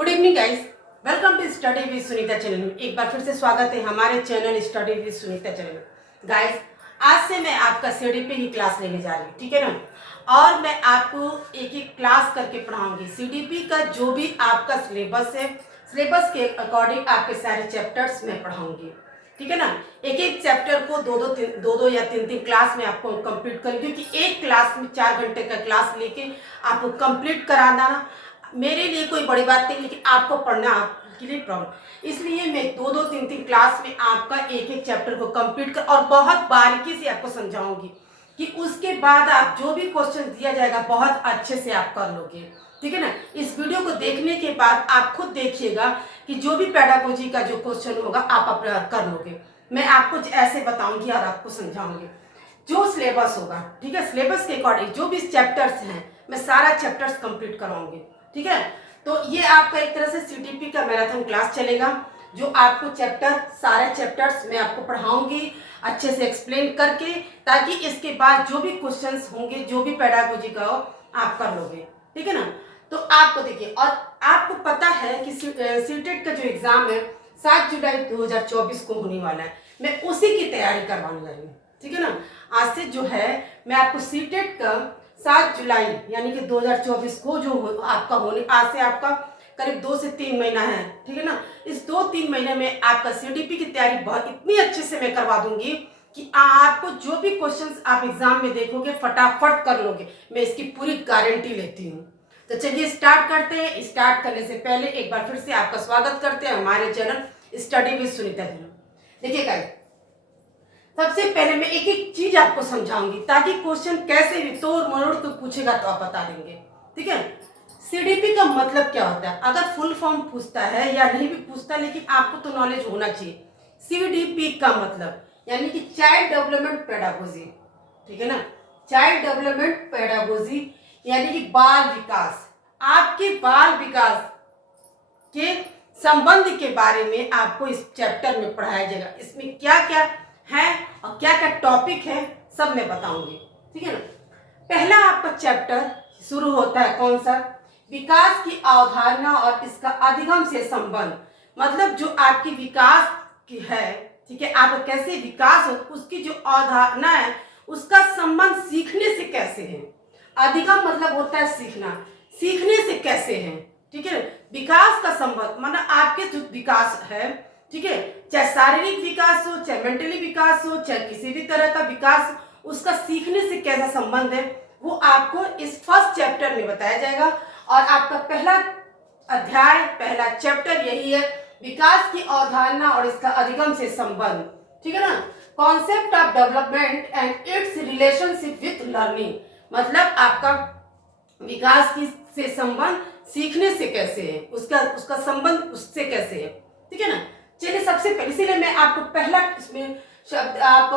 Good evening guys, welcome to study with Sunita channel में। एक बार फिर से स्वागत है हमारे channel study with Sunita channel में। गाइस, आज से मैं आपका सीडीपी की क्लास लेने जा रही हूँ, ठीक है ना। और मैं आपको एक एक क्लास करके पढ़ाऊंगी। सीडीपी का जो भी आपका सिलेबस है, सिलेबस के अकॉर्डिंग आपके सारे चैप्टर्स मैं पढ़ाऊंगी, ठीक है ना। एक एक चैप्टर को दो या तीन क्लास में आपको कंप्लीट करूँगी, क्योंकि एक क्लास में 4 घंटे का क्लास लेके आपको कंप्लीट कराना ना मेरे लिए कोई बड़ी बात नहीं, लेकिन आपको पढ़ना आपके लिए प्रॉब्लम। इसलिए मैं दो तीन क्लास में आपका एक एक चैप्टर को कंप्लीट कर और बहुत बारीकी से आपको समझाऊंगी कि उसके बाद आप जो भी क्वेश्चन दिया जाएगा बहुत अच्छे से आप कर लोगे, ठीक है ना। इस वीडियो को देखने के बाद आप खुद देखिएगा कि जो भी पेडागोजी का जो क्वेश्चन होगा आप अपना कर लोगे। मैं आपको ऐसे बताऊंगी और आपको समझाऊंगी जो सिलेबस होगा, ठीक है। सिलेबस के अकॉर्डिंग जो भी चैप्टर्स हैं मैं सारा चैप्टर्स कंप्लीट करवाऊंगी, ठीक है। तो ये आपका एक तरह से सीटीपी का मैराथन क्लास चलेगा, जो आपको सारे चैप्टर्स मैं आपको पढ़ाऊंगी अच्छे से एक्सप्लेन करके, ताकि इसके बाद जो भी क्वेश्चंस होंगे, जो भी पेडागोजी का हो, आप कर लोगे, ठीक है ना। तो आपको देखिए, और आपको पता है कि सीटेट का जो एग्जाम है 7 जुलाई 2024 को होने वाला है। मैं उसी की तैयारी करवाने जा रही हूँ, ठीक है ना। आज से जो है मैं आपको सीटेट का 7 जुलाई यानी कि 2024 को जो आपका होने, आज से आपका करीब 2 से 3 महीना है, ठीक है ना। इस 2-3 महीने में आपका सीडीपी की तैयारी बहुत इतनी अच्छे से मैं करवा दूंगी कि आपको जो भी क्वेश्चंस आप एग्जाम में देखोगे फटाफट कर लोगे। मैं इसकी पूरी गारंटी लेती हूँ। तो चलिए स्टार्ट करते हैं। स्टार्ट करने से पहले एक बार फिर से आपका स्वागत करते हैं हमारे channel study with Sunita channel. देखिए गाइस, सबसे पहले मैं एक एक चीज आपको समझाऊंगी ताकि क्वेश्चन कैसे भी तोड़ मरोड़ तो पूछेगा तो आप बता देंगे, ठीक है। सीडीपी का मतलब क्या होता है, अगर फुल फॉर्म पूछता है या नहीं भी पूछता, लेकिन आपको तो नॉलेज होना चाहिए। सीडीपी का मतलब यानी कि चाइल्ड डेवलपमेंट पेडागोजी, ठीक है ना। चाइल्ड डेवलपमेंट पेडागोजी यानी कि बाल विकास, आपके बाल विकास के संबंध के बारे में आपको इस चैप्टर में पढ़ाया जाएगा। इसमें क्या क्या है और क्या क्या टॉपिक है सब मैं बताऊंगी, ठीक है ना। पहला आपका चैप्टर शुरू होता है कौन सा, विकास की अवधारणा और इसका अधिगम से संबंध। मतलब जो आपकी विकास की है, ठीक है, आप कैसे विकास हो उसकी जो अवधारणा है उसका संबंध सीखने से कैसे है। अधिगम मतलब होता है सीखना, सीखने से कैसे है, ठीक है। विकास का संबंध मतलब आपके जो विकास है, ठीक है, चाहे शारीरिक विकास हो, चाहे मेंटली विकास हो, चाहे किसी भी तरह का विकास, उसका सीखने से कैसा संबंध है वो आपको इस फर्स्ट चैप्टर में बताया जाएगा। और आपका पहला अध्याय, पहला चैप्टर यही है, विकास की अवधारणा और इसका अधिगम से संबंध, ठीक है ना। Concept of development and it's relationship with learning, मतलब आपका विकास की से संबंध सीखने से कैसे है, उसका संबंध उससे कैसे है, ठीक है ना। चलिए सबसे पहले, इसीलिए मैं आपको पहला इसमें शब्द आप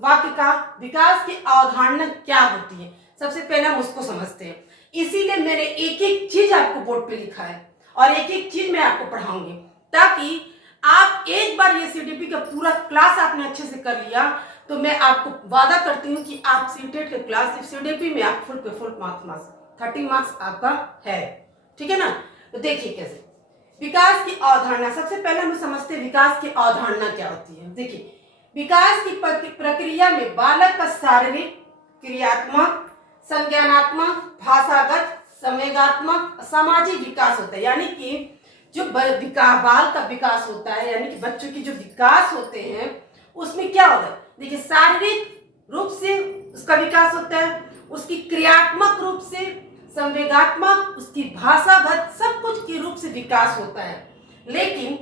वाक्य का विकास की अवधारणा क्या होती है, सबसे पहले हम उसको समझते हैं। इसीलिए मैंने एक एक चीज आपको बोर्ड पे लिखा है और एक एक चीज मैं आपको पढ़ाऊंगी, ताकि आप एक बार ये सीडीपी का पूरा क्लास आपने अच्छे से कर लिया तो मैं आपको वादा करती हूँ कि आप सीटेट के क्लास सीडीपी में आप फुल पे फुल मार्क्स 30 मार्क्स आपका है, ठीक है ना। तो देखिए कैसे विकास की अवधारणा, सबसे पहले हम समझते हैं विकास की अवधारणा क्या होती है। देखिए, विकास की प्रक्रिया में बालक का शारीरिक, क्रियात्मक, संज्ञानात्मक, भाषागत, संवेगात्मक, सामाजिक विकास होता है। यानी कि जो बाल का विकास होता है, यानी कि बच्चों की जो विकास होते हैं उसमें क्या होता है, देखिए शारीरिक रूप से उसका विकास होता है, उसकी क्रियात्मक रूप से, संवेगात्मक, उसकी भाषागत, सब कुछ के रूप से विकास होता है। लेकिन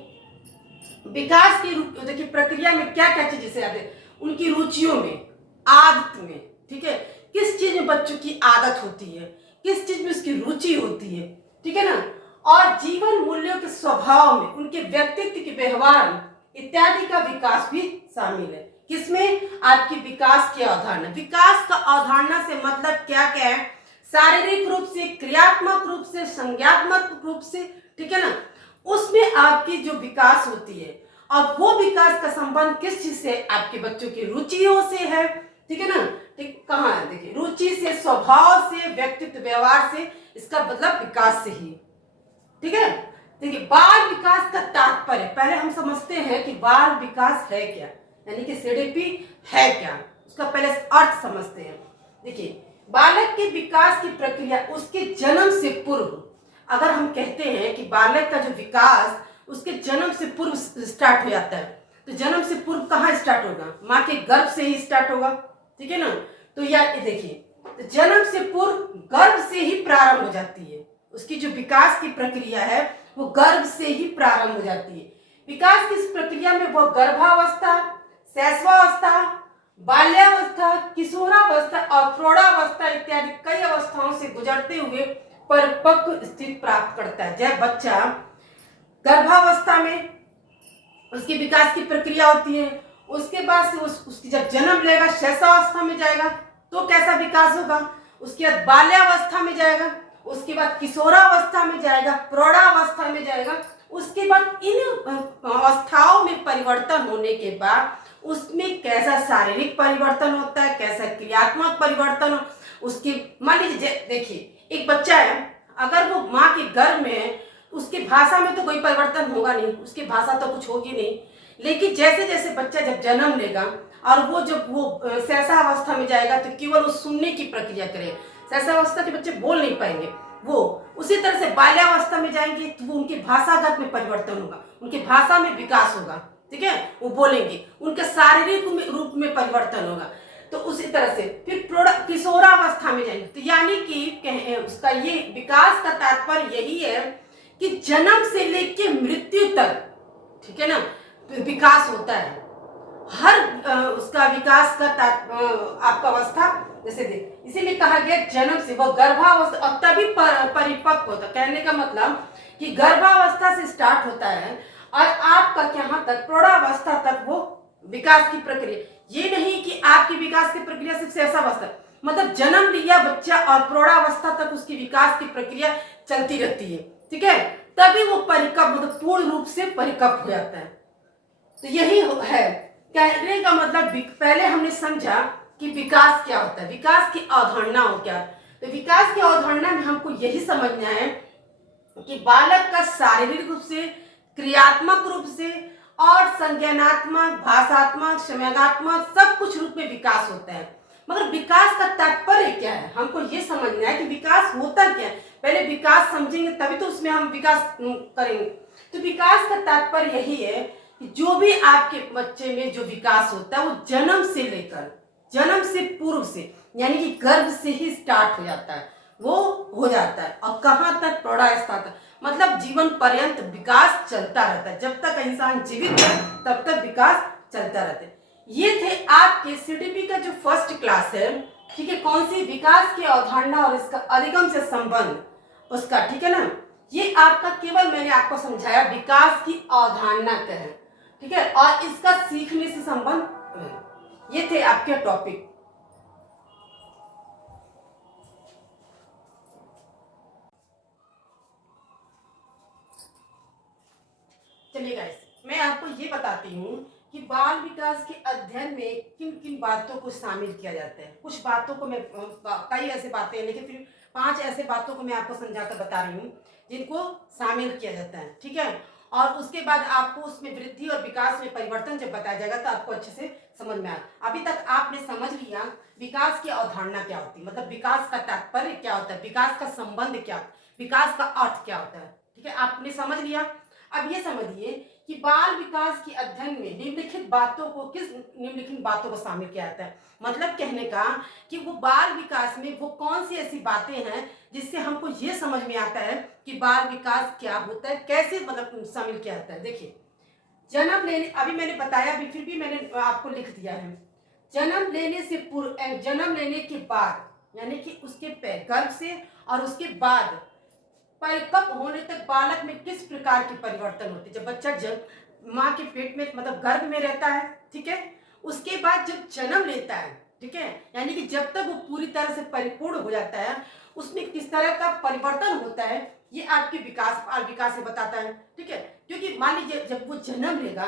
विकास की रूप देखिए प्रक्रिया में क्या क्या चीजें से आते हैं, उनकी रुचियों में, आदत में, ठीक है, किस चीज में बच्चों की आदत होती है, किस चीज में उसकी रुचि होती है, ठीक है ना। और जीवन मूल्यों के स्वभाव में, उनके व्यक्तित्व के व्यवहार इत्यादि का विकास भी शामिल है। किसमें, आपकी विकास की अवधारणा। विकास का अवधारणा से मतलब क्या क्या है, शारीरिक रूप से, क्रियात्मक रूप से, संज्ञात्मक रूप से, ठीक है ना, उसमें आपकी जो विकास होती है और वो विकास का संबंध किस चीज से, आपके बच्चों की रुचियों से है, ठीक है ना। ठीक, कहाँ है, देखिए रुचि से, स्वभाव से, व्यक्तित्व व्यवहार से, इसका मतलब विकास से ही, ठीक है। देखिए, बाल विकास का तात्पर्य पहले हम समझते हैं कि बाल विकास है क्या, यानी कि सीडीपी है क्या, उसका पहले अर्थ समझते हैं। देखिए, बालक के विकास की प्रक्रिया उसके जन्म से पूर्व, अगर हम कहते हैं कि बालक का जो विकास उसके जन्म से पूर्व स्टार्ट हो जाता है, तो जन्म से पूर्व कहाँ स्टार्ट होगा? माँ के गर्भ से ही स्टार्ट होगा, ठीक है ना। तो यार देखिए, तो जन्म से पूर्व गर्भ से ही प्रारंभ हो जाती है, उसकी जो विकास की प्रक्रिया है वो गर्भ से ही प्रारंभ हो जाती है। विकास की इस प्रक्रिया में वह गर्भावस्था, शैशवावस्था, बाल्यावस्था, किशोरावस्था और प्रौढ़ावस्था इत्यादि कई अवस्थाओं से गुजरते हुए परिपक्व स्थिति प्राप्त करता है। जब बच्चा गर्भावस्था में उसकी विकास की प्रक्रिया होती है, उसके बाद से उसकी जब जन्म लेगा शैशवावस्था में जाएगा तो कैसा विकास होगा, उसके बाद बाल्यावस्था में जाएगा, उसके बाद किशोरावस्था में जाएगा, प्रौढ़ावस्था में जाएगा। उसके बाद इन अवस्थाओं में परिवर्तन होने के बाद उसमें कैसा शारीरिक परिवर्तन होता है, कैसा क्रियात्मक परिवर्तन, उसकी मान लीजिए देखिए, एक बच्चा है, अगर वो माँ के गर्भ में है, उसकी भाषा में तो कोई परिवर्तन होगा नहीं, उसकी भाषा तो कुछ होगी नहीं। लेकिन जैसे जैसे बच्चा जब जन्म लेगा और वो जब वो शैशवावस्था में जाएगा तो केवल वो सुनने की प्रक्रिया करेगा। शैशवावस्था के बच्चे बोल नहीं पाएंगे। वो उसी तरह से बाल्यावस्था में जाएंगे तो वो उनके भाषागत में परिवर्तन होगा, उनकी भाषा में विकास होगा, ठीक है, वो बोलेंगे, उनके शारीरिक रूप में परिवर्तन होगा। तो उसी तरह से फिर किशोरावस्था में जाएंगे। तो यानी कि उसका ये विकास का तात्पर्य यही है कि जन्म से लेके मृत्यु तक, ठीक है ना, विकास होता है। हर उसका विकास का आपका अवस्था जैसे देख, इसीलिए कहा गया जन्म से वह गर्भावस्था और तभी परिपक्व होता। कहने का मतलब कि गर्भावस्था से स्टार्ट होता है और आपका यहाँ तक प्रौढ़ावस्था तक वो विकास की प्रक्रिया। ये नहीं कि आपकी विकास की प्रक्रिया सिर्फ शैशवावस्था, मतलब जन्म लिया बच्चा और प्रौढ़ावस्था तक उसकी विकास की प्रक्रिया चलती रहती है, ठीक है, तभी वो परिपक्व मतलब पूर्ण रूप से परिपक्व हो जाता है। तो यही है कहने का मतलब। पहले हमने समझा कि विकास क्या होता है, विकास की अवधारणा हो क्या। तो विकास की अवधारणा में हमको यही समझना है कि बालक का शारीरिक रूप से, क्रियात्मक रूप से और संज्ञानात्मक, भाषात्मक, संवेगात्मक सब कुछ रूप में विकास होता है। मगर विकास का तात्पर्य क्या है, हमको ये समझना है कि विकास होता क्या है। पहले विकास समझेंगे तभी तो उसमें हम विकास करेंगे। तो विकास का तात्पर्य यही है कि जो भी आपके बच्चे में जो विकास होता है वो जन्म से लेकर, जन्म से पूर्व से, यानी कि गर्भ से ही स्टार्ट हो जाता है, वो हो जाता है और कहाँ तक, प्रौढ़ावस्था तक, मतलब जीवन पर्यंत विकास चलता रहता है। जब तक इंसान जीवित है तब तक विकास चलता रहता है। ये थे आपके सीडीपी का जो फर्स्ट क्लास है, ठीक है, कौन सी, विकास की अवधारणा और इसका अधिगम से संबंध उसका, ठीक है ना। ये आपका केवल मैंने आपको समझाया विकास की अवधारणा क्या है, ठीक है, और इसका सीखने से संबंध। ये थे आपके टॉपिक। चलिए गाइस, मैं आपको ये बताती हूँ कि बाल विकास के अध्ययन में किन किन बातों को शामिल किया जाता है। कुछ बातों को मैं कई ऐसे बातें हैं, लेकिन फिर 5 ऐसे बातों को मैं आपको समझाकर बता रही हूँ जिनको शामिल किया जाता है, ठीक है। और उसके बाद आपको उसमें वृद्धि और विकास में परिवर्तन जब बताया जाएगा तो आपको अच्छे से समझ में आए। अभी तक आपने समझ लिया विकास की अवधारणा क्या होती है, मतलब विकास का तात्पर्य क्या होता है, विकास का संबंध क्या, विकास का अर्थ क्या होता है, ठीक है, आपने समझ लिया। अब ये समझिए कि बाल विकास के अध्ययन में निम्नलिखित बातों को, किस निम्नलिखित बातों को शामिल किया जाता है। मतलब कहने का कि वो बाल विकास में वो कौन सी ऐसी बातें हैं जिससे हमको ये समझ में आता है कि बाल विकास क्या होता है, कैसे मतलब शामिल किया जाता है। देखिए, जन्म लेने, अभी मैंने बताया भी, फिर भी मैंने आपको लिख दिया है। जन्म लेने से पूर्व, जन्म लेने के बाद, यानी कि उसके गर्भ से और उसके बाद परिपक्व होने तक बालक में किस प्रकार के परिवर्तन होते हैं। जब बच्चा माँ के पेट में मतलब गर्भ में रहता है, ठीक है, उसके बाद जब जन्म लेता है, ठीक है, यानी कि जब तक वो पूरी तरह से परिपूर्ण हो जाता है, उसमें किस तरह का परिवर्तन होता है, ये आपके विकास, बाल विकास से बताता है, ठीक है। क्योंकि मान लीजिए जब वो जन्म लेगा,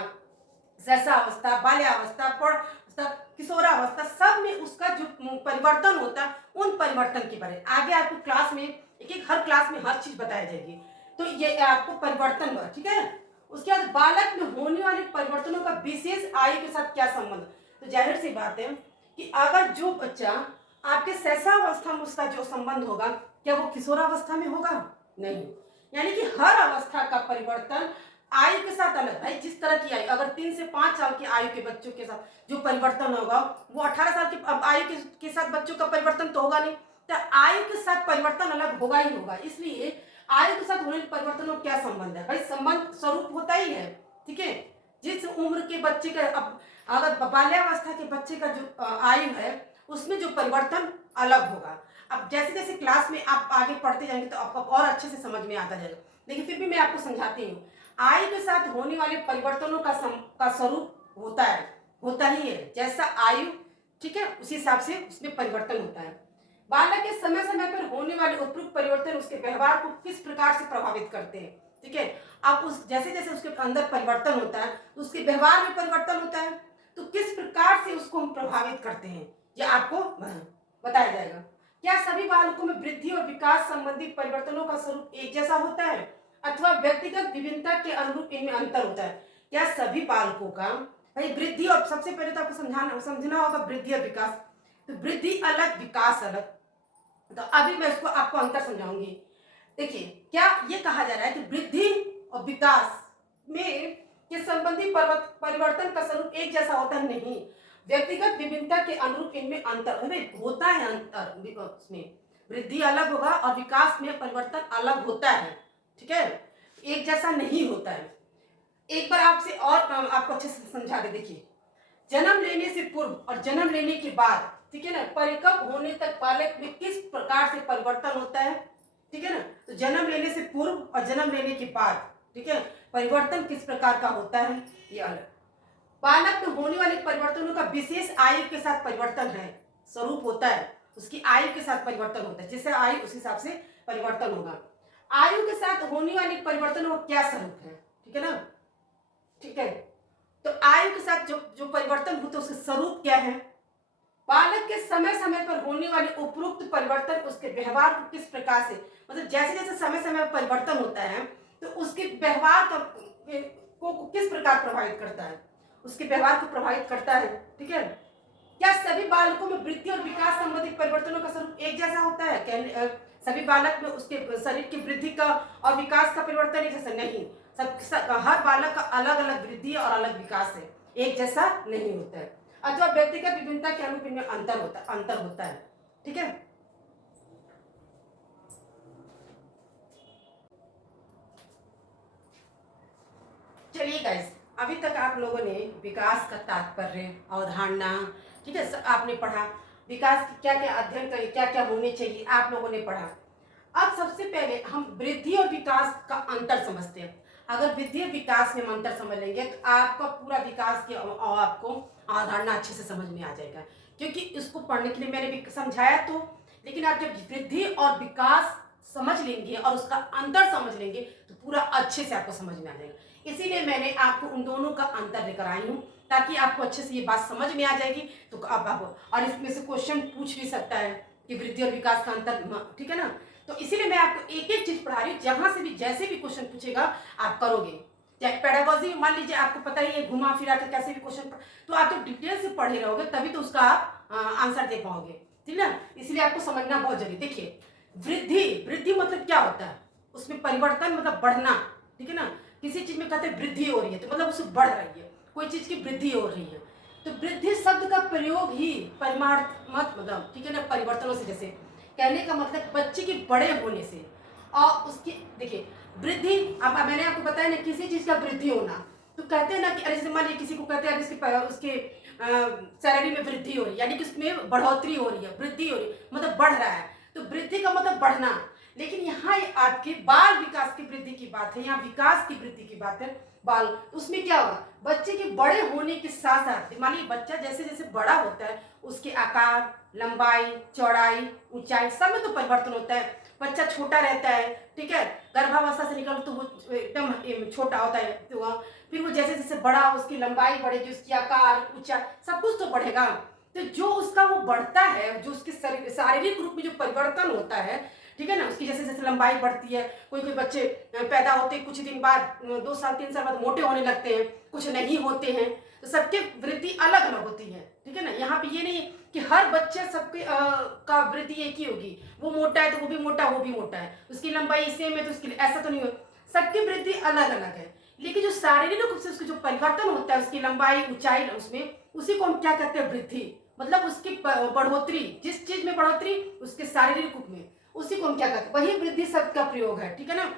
शैशवावस्था, बाल्यावस्था, प्रौढ़ावस्था, किशोरावस्था, सब में उसका जो परिवर्तन होता है, उन परिवर्तन के बारे में आगे आपको क्लास में एक एक हर क्लास में हर चीज बताई जाएगी। तो ये आपको परिवर्तन हुआ, ठीक है। उसके बाद बालक में होने वाले परिवर्तनों का विशेष आयु के साथ क्या संबंध। तो जाहिर सी बात है कि अगर जो बच्चा आपके शैशवावस्था में उसका जो संबंध होगा, क्या वो किशोरावस्था में होगा? नहीं। यानी कि हर अवस्था का परिवर्तन आयु के साथ अलग। भाई जिस तरह की आयु, अगर 3 से 5 साल की आयु के बच्चों के साथ जो परिवर्तन होगा, वो 18 साल की आयु के साथ बच्चों का परिवर्तन तो होगा नहीं। तो आयु के साथ परिवर्तन अलग होगा ही होगा। इसलिए आयु के साथ होने वाले परिवर्तनों का क्या संबंध है? भाई संबंध स्वरूप होता ही है, ठीक है। जिस उम्र के बच्चे का, अब अगर बाल्यावस्था के बच्चे का जो आयु है, उसमें जो परिवर्तन अलग होगा। अब जैसे जैसे क्लास में आप आगे पढ़ते जाएंगे तो आपको और अच्छे से समझ में आता जाएगा, लेकिन फिर भी मैं आपको समझाती हूँ। आयु के साथ होने वाले परिवर्तनों का स्वरूप होता ही है। जैसा आयु, ठीक है, उसी हिसाब से उसमें परिवर्तन होता है। बालक के समय समय पर होने वाले उपयुक्त परिवर्तन उसके व्यवहार को किस प्रकार से प्रभावित करते हैं, ठीक है। अब उस जैसे जैसे उसके अंदर परिवर्तन होता है तो उसके व्यवहार में परिवर्तन होता है, तो किस प्रकार से उसको हम प्रभावित करते हैं ये आपको बताया जाएगा। क्या सभी बालकों में वृद्धि और विकास संबंधी परिवर्तनों का स्वरूप एक जैसा होता है अथवा व्यक्तिगत विभिन्नता के अनुरूप इनमें अंतर होता है? क्या सभी बालकों का, भाई वृद्धि और, सबसे पहले तो आपको समझना होगा वृद्धि और विकास। तो वृद्धि अलग, विकास अलग। तो अभी मैं इसको आपको अंतर समझाऊंगी। देखिए, क्या ये कहा जा रहा है कि वृद्धि और विकास में के संबंधी परिवर्तन का स्वरूप एक जैसा होता है? नहीं, व्यक्तिगत विभिन्नता के अनुरूप इनमें अंतर होता है। अंतर उसमें वृद्धि अलग होगा और विकास में परिवर्तन अलग होता है, ठीक है, एक जैसा नहीं होता है। एक बार आपसे और आपको अच्छे से समझा दे। देखिए, जन्म लेने से पूर्व और जन्म लेने के बाद, ठीक है ना, परिपक्व होने तक बालक में किस प्रकार से परिवर्तन होता है, ठीक है ना। तो जन्म लेने से पूर्व और जन्म लेने के बाद, ठीक है, परिवर्तन किस प्रकार का होता है, ये अलग। बालक में होने वाले परिवर्तनों का विशेष आयु के साथ परिवर्तन है, स्वरूप होता है, उसकी आयु के साथ परिवर्तन होता है। जैसे आयु उस हिसाब से परिवर्तन होगा। आयु के साथ होने वाले परिवर्तनों का क्या स्वरूप है, ठीक है ना, ठीक है। तो आयु के साथ जो जो परिवर्तन होते हैं उसके स्वरूप क्या है? बालक के समय समय पर होने वाले उपरोक्त परिवर्तन उसके व्यवहार को किस प्रकार से, मतलब जैसे जैसे समय समय पर परिवर्तन होता है तो उसके व्यवहार को किस प्रकार प्रभावित करता है, उसके व्यवहार को प्रभावित करता है, ठीक है। क्या सभी बालकों में वृद्धि और विकास संबंधी परिवर्तनों का स्वरूप एक जैसा होता है? सभी बालक में उसके शरीर की वृद्धि का और विकास का परिवर्तन एक जैसा नहीं। हर बालक का अलग अलग वृद्धि और अलग विकास है, एक जैसा नहीं होता है। अथवा व्यक्तिगत विभिन्नता के अनुरूप इनमें अंतर होता है, ठीक है। चलिए गाइस, अभी तक आप लोगों ने विकास का तात्पर्य, अवधारणा, ठीक है, आपने पढ़ा। विकास की क्या क्या अध्ययन करें, क्या क्या होने चाहिए, आप लोगों ने पढ़ा। अब सबसे पहले हम वृद्धि और विकास का अंतर समझते हैं। अगर वृद्धि और विकास में हम अंतर समझ लेंगे तो आपका पूरा विकास की आपको अवधारणा अच्छे से समझ में आ जाएगा। क्योंकि इसको पढ़ने के लिए मैंने भी समझाया तो, लेकिन आप जब वृद्धि और विकास समझ लेंगे और उसका अंतर समझ लेंगे तो पूरा अच्छे से आपको समझ में आ जाएगा। इसीलिए मैंने आपको उन दोनों का अंतर लेकर आई हूँ, ताकि आपको अच्छे से ये बात समझ में आ जाएगी। तो अब आप, और इसमें से क्वेश्चन पूछ भी सकता है कि वृद्धि और विकास का अंतर, ठीक है ना। तो इसीलिए मैं आपको एक एक चीज पढ़ा रही हूँ, जहां से भी जैसे भी क्वेश्चन पूछेगा आप करोगे। चाहे पेडागोजी मान लीजिए, आपको पता ही है घुमा फिरा कर कैसे भी क्वेश्चन, तो आप जब डिटेल से पढ़े रहोगे तभी तो उसका आप आंसर दे पाओगे, ठीक है ना। इसलिए आपको समझना बहुत जरूरी। देखिए, वृद्धि मतलब क्या होता है, उसमें परिवर्तन मतलब बढ़ना, ठीक है ना। किसी चीज में कहते हैं वृद्धि हो रही है तो मतलब उसमें बढ़ रही है, कोई चीज की वृद्धि हो रही है। तो वृद्धि शब्द का प्रयोग ही परिमाणात्मक मतलब, ठीक है ना, परिवर्तनों से, जैसे कहने का मतलब बच्चे के बड़े होने से और उसकी, देखिए वृद्धि, अब मैंने आपको बताया ना, किसी चीज का वृद्धि होना, तो कहते हैं ना कि अरे जैसे मान लीजिए किसी को कहते हैं उसके सैलरी में वृद्धि हो रही है, यानी कि उसमें बढ़ोतरी हो रही है, वृद्धि हो रही है, मतलब बढ़ रहा है। तो वृद्धि का मतलब बढ़ना, लेकिन यहाँ आपके बाल विकास की वृद्धि की बात है, यहाँ विकास की वृद्धि की बात है। बाल, उसमें क्या होगा, बच्चे के बड़े होने के साथ साथ, मान लीजिए बच्चा जैसे जैसे बड़ा होता है उसके आकार, लंबाई, चौड़ाई, ऊंचाई सब में तो परिवर्तन होता है। बच्चा छोटा रहता है, ठीक है, गर्भावस्था से निकल तो वो एकदम छोटा होता है, तो फिर वो जैसे जैसे बड़ा, उसकी लंबाई बढ़ेगी, उसकी आकार, ऊंचाई, सब कुछ तो बढ़ेगा। तो जो उसका वो बढ़ता है, जो उसके शारीरिक रूप में जो परिवर्तन होता है, ठीक है ना। उसकी जैसे जैसे लंबाई बढ़ती है, कोई कोई बच्चे पैदा होते कुछ दिन बाद 2 साल 3 साल बाद मोटे होने लगते हैं, कुछ नहीं होते हैं। तो सबकी वृद्धि अलग अलग होती है, ठीक है ना। यहाँ पे ये नहीं कि हर बच्चे सबके का वृद्धि एक ही होगी। वो मोटा है तो वो भी मोटा, वो भी मोटा है, उसकी लंबाई सेम है तो उसकी ऐसा तो नहीं हो। सबकी वृद्धि अलग अलग है, लेकिन जो शारीरिक रूप से उसके जो परिवर्तन होता है, उसकी लंबाई ऊंचाई, उसमें उसी को हम क्या कहते हैं, वृद्धि। मतलब उसकी बढ़ोतरी, जिस चीज में बढ़ोतरी उसके शारीरिक रूप में, उसी को हम क्या कहते हैं, वही वृद्धि शब्द का प्रयोग है, ठीक है ना।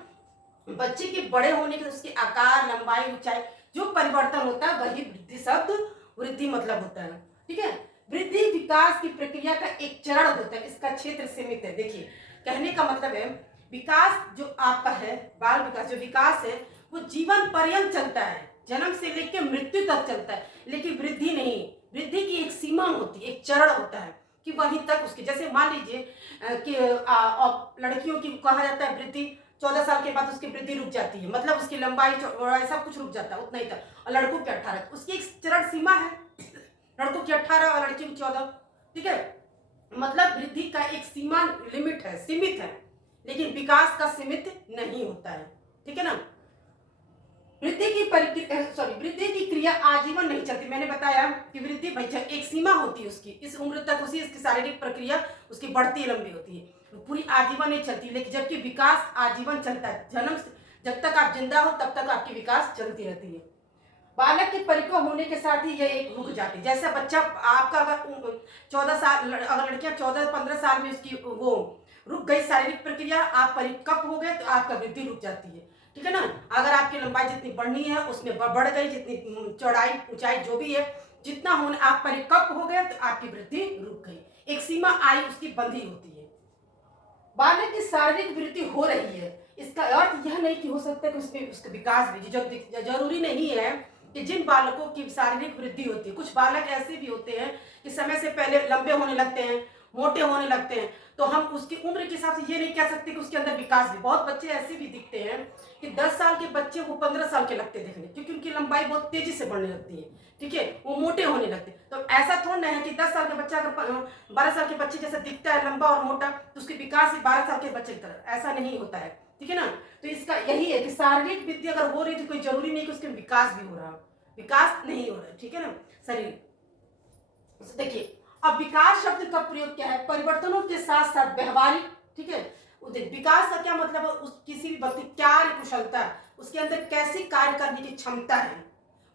बच्चे के बड़े होने के उसके आकार, लंबाई, ऊंचाई जो परिवर्तन होता है वही वृद्धि शब्द, वृद्धि मतलब होता है, ठीक है। वृद्धि विकास की प्रक्रिया का एक चरण होता है, इसका क्षेत्र सीमित है। देखिए, कहने का मतलब है विकास जो आपका है, बाल विकास जो विकास है वो जीवन पर्यंत चलता है, जन्म से लेकर मृत्यु तक चलता है, लेकिन वृद्धि नहीं। वृद्धि की एक सीमा होती है, एक चरण होता है कि वहीं तक उसकी, जैसे मान लीजिए कि लड़कियों की कहा जाता है वृद्धि 14 साल के बाद उसकी वृद्धि रुक जाती है, मतलब उसकी लंबाई चौड़ाई सब कुछ रुक जाता है उतना ही तक। और लड़कों की 18, उसकी एक चरण सीमा है, लड़कों की 18 और लड़कियों की 14, ठीक है। मतलब वृद्धि का एक सीमा, लिमिट है, सीमित है, लेकिन विकास का सीमित नहीं होता है, ठीक है ना। वृद्धि की क्रिया आजीवन नहीं चलती। मैंने बताया कि वृद्धि भाई एक सीमा होती है उसकी, इस उम्र तक उसी इसकी शारीरिक प्रक्रिया उसकी बढ़ती लंबी होती है, पूरी आजीवन नहीं चलती। लेकिन जबकि विकास आजीवन चलता है, जन्म से जब तक आप जिंदा हो तब तक आपकी विकास चलती रहती है। बालक के परिपक्व होने के साथ ही यह एक रुक जाती है। जैसे बच्चा आपका अगर 14 साल, अगर लड़कियां 14-15 साल में उसकी वो रुक गई शारीरिक प्रक्रिया, आप परिपक्व हो गए तो आपका वृद्धि रुक जाती है, ठीक है ना। अगर आपकी लंबाई जितनी बढ़नी है उसमें बढ़ गई, जितनी चौड़ाई ऊंचाई जो भी है जितना होने, आप परिपक्व हो गए तो आपकी वृद्धि रुक गई, एक सीमा आई उसकी बंधी होती है। बालक की शारीरिक वृद्धि हो रही है, इसका अर्थ यह नहीं कि हो सकता है कि उसमें उसका विकास भी, जो जरूरी नहीं है कि जिन बालकों की शारीरिक वृद्धि होती है, कुछ बालक ऐसे भी होते हैं कि समय से पहले लंबे होने लगते हैं, मोटे होने लगते हैं, तो हम उसकी उम्र के हिसाब से ये नहीं कह सकते कि उसके अंदर विकास भी। बहुत बच्चे ऐसे भी दिखते हैं कि 10 साल के बच्चे वो 15 साल के लगते दिखने, क्योंकि उनकी लंबाई बहुत तेजी से बढ़ने लगती है, ठीक है, वो मोटे होने लगते हैं। तो ऐसा थोड़ा ना है कि 10 साल का बच्चा अगर 12 साल के बच्चे जैसा दिखता है लंबा और मोटा, तो उसके विकास 12 साल के बच्चे की तरह, ऐसा नहीं होता है, ठीक है ना। तो इसका यही है कि शारीरिक वृद्धि अगर हो रही है तो कोई जरूरी नहीं कि उसके विकास भी हो रहा, विकास नहीं हो रहा है, ठीक है ना। शरीर देखिए, अब विकास शब्द का प्रयोग क्या है, परिवर्तनों के साथ साथ व्यवहारिक, ठीक है। विकास का क्या मतलब है, उस किसी भी व्यक्ति कार्य कुशलता, उसके अंदर कैसी कार्य करने की क्षमता है,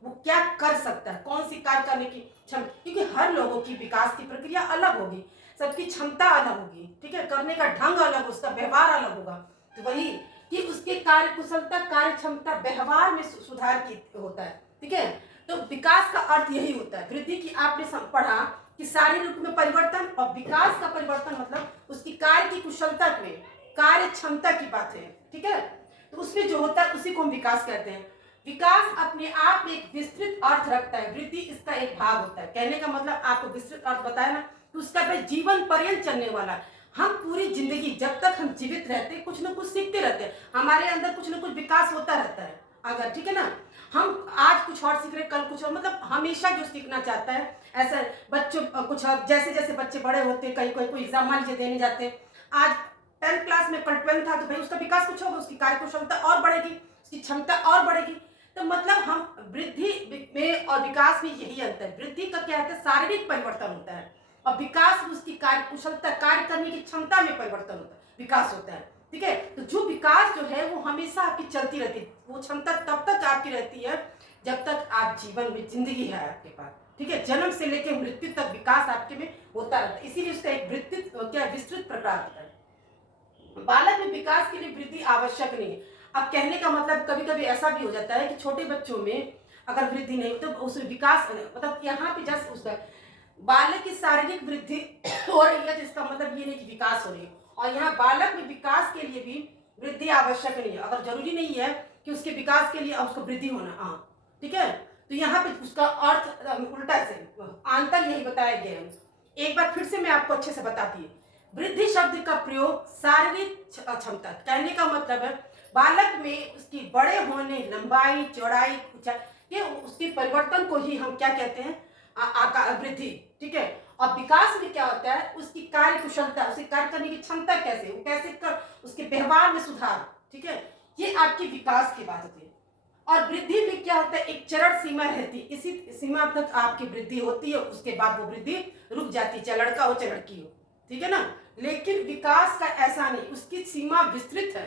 वो क्या कर सकता है, कौन सी कार्य करने की क्षमता, क्योंकि हर लोगों की विकास की प्रक्रिया अलग होगी, सबकी क्षमता अलग होगी, ठीक है, करने का ढंग अलग, उसका व्यवहार अलग होगा। तो वही कि उसके कार्य कुशलता, कार्य क्षमता, व्यवहार में सुधार की होता है, ठीक है। तो विकास का अर्थ यही होता है। वृद्धि की आपने पढ़ा कि शारीरिक रूप में परिवर्तन, और विकास का परिवर्तन मतलब उसकी कार्य की कुशलता में, कार्य क्षमता की बात है, ठीक है। तो उसमें जो होता है उसी को हम विकास कहते हैं। विकास अपने आप में एक विस्तृत अर्थ रखता है, वृद्धि इसका एक भाग होता है। कहने का मतलब आपको विस्तृत अर्थ बताया ना, तो उसका जीवन पर्यंत चलने वाला। हम पूरी जिंदगी जब तक हम जीवित रहते कुछ ना कुछ सीखते रहते हैं, हमारे अंदर कुछ ना कुछ विकास होता रहता है, अगर, ठीक है ना। हम आज कुछ और सीख रहे, कल कुछ और, मतलब हमेशा जो सीखना चाहता है ऐसा। बच्चों कुछ जैसे जैसे बच्चे बड़े होते हैं, कहीं कोई एग्जाम मान लीजिए देने जाते हैं, आज 10th क्लास में, कल 12th था, तो भाई उसका विकास कुछ होगा, उसकी कार्य कुशलता और बढ़ेगी, उसकी क्षमता और बढ़ेगी। तो मतलब हम वृद्धि में और विकास में यही अंतर है। वृद्धि का क्या है, शारीरिक परिवर्तन होता है, और विकास में उसकी कार्य कुशलता, कार्य करने की क्षमता में परिवर्तन होता है, विकास होता है, ठीक है। तो जो विकास जो है वो हमेशा आपकी चलती रहती है, वो क्षमता तब तक आपकी रहती है जब तक आप जीवन में, जिंदगी है आपके पास, ठीक है। जन्म से लेकर मृत्यु तक विकास आपके में होता रहता है, इसीलिए उसका एक विस्तृत प्रकार होता है। बालक में विकास के लिए वृद्धि आवश्यक नहीं है। अब कहने का मतलब कभी कभी ऐसा भी हो जाता है कि छोटे बच्चों में अगर वृद्धि नहीं तो उसमें विकास, मतलब यहाँ पे जस्ट उसका बालक की शारीरिक वृद्धि हो रही है, जिसका मतलब ये नहीं कि विकास हो रही है। और यहाँ बालक में विकास के लिए भी वृद्धि आवश्यक नहीं है, अगर जरूरी नहीं है कि उसके विकास के लिए उसको वृद्धि होना, हाँ, ठीक है। तो यहाँ पे उसका अर्थ उल्टा से अंतर यही बताया गया है। एक बार फिर से मैं आपको अच्छे से बताती हूँ। वृद्धि शब्द का प्रयोग शारीरिक क्षमता, कहने का मतलब है बालक में उसकी बड़े होने, लंबाई, चौड़ाई, ऊंचाई, ये उसके परिवर्तन को ही हम क्या कहते हैं, आकार वृद्धि, ठीक है। और विकास में क्या होता है, उसकी कार्य कुशलता, उसकी कार्य करने की क्षमता कैसे, वो कैसे कर, उसके व्यवहार में सुधार, ठीक है, ये आपकी विकास की बात होती है। और वृद्धि में क्या होता है, एक चरण सीमा रहती है, इसी सीमा तक आपकी वृद्धि होती है, उसके बाद वो वृद्धि रुक जाती है, चाहे लड़का हो चाहे लड़की हो, ठीक है ना। लेकिन विकास का ऐसा नहीं, उसकी सीमा विस्तृत है,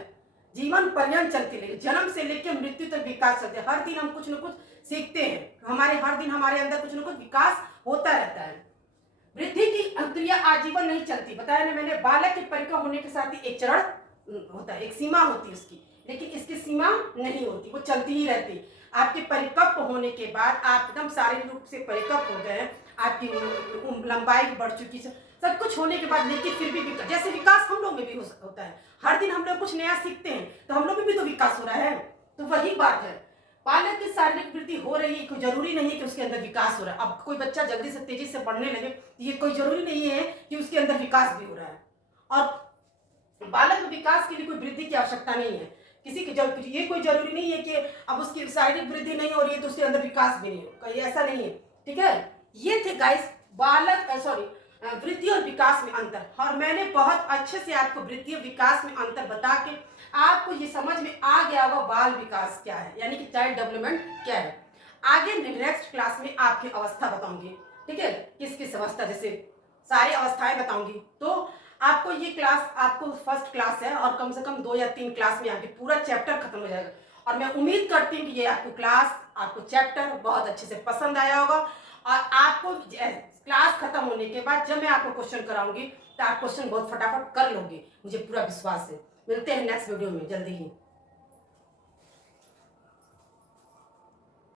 जीवन पर्यंत चलती रहेगी, जन्म से लेकर मृत्यु तक विकास चलते हैं। हर दिन हम कुछ न कुछ सीखते हैं, हर दिन हमारे अंदर कुछ न कुछ विकास होता रहता है। वृद्धि की क्रिया आजीवन नहीं चलती, बताया ना मैंने, बालक के परिपक्व होने के साथ ही एक चरण होता है, एक सीमा होती है उसकी, लेकिन इसकी सीमा नहीं होती, वो चलती ही रहती। आपके परिपक्व होने के बाद आप एकदम शारीरिक रूप से परिपक्व हो गए, आपकी लंबाई बढ़ चुकी है, सब कुछ होने के बाद, लेकिन फिर भी जैसे विकास हम लोग में भी होता है, हर दिन हम लोग कुछ नया सीखते हैं, तो हम लोग में भी तो विकास हो रहा है। तो वही बात है, बालक की शारीरिक वृद्धि हो रही है, कोई जरूरी नहीं है कि उसके अंदर विकास हो रहा है। अब कोई बच्चा जल्दी से तेजी से पढ़ने लगे, ये कोई जरूरी नहीं है कि उसके अंदर विकास भी हो रहा है। और बालक में विकास के लिए कोई वृद्धि की आवश्यकता नहीं है, किसी की ये कोई जरूरी नहीं है कि अब उसकी शारीरिक वृद्धि नहीं हो रही है तो उसके अंदर विकास भी नहीं हो, कहीं ऐसा नहीं है, ठीक है। ये थे गाइस वृद्धि और विकास में अंतर, और मैंने बहुत अच्छे से आपको वृद्धि और विकास में अंतर बता के आपको ये समझ में आ गया होगा बाल विकास क्या है, यानी कि चाइल्ड डेवलपमेंट क्या है। आगे नेक्स्ट क्लास में आपकी अवस्था बताऊंगी, ठीक है, किस किस अवस्था, जैसे सारी अवस्थाएं बताऊंगी। तो आपको ये क्लास, आपको फर्स्ट क्लास है और कम से कम 2 या 3 क्लास में आपके पूरा चैप्टर खत्म हो जाएगा। और मैं उम्मीद करती हूँ कि ये आपको क्लास, आपको चैप्टर बहुत अच्छे से पसंद आया होगा, और आपको क्लास खत्म होने के बाद जब मैं आपको क्वेश्चन कराऊंगी तो आप क्वेश्चन बहुत फटाफट कर लोगे, मुझे पूरा विश्वास है। मिलते हैं नेक्स्ट वीडियो में जल्दी ही।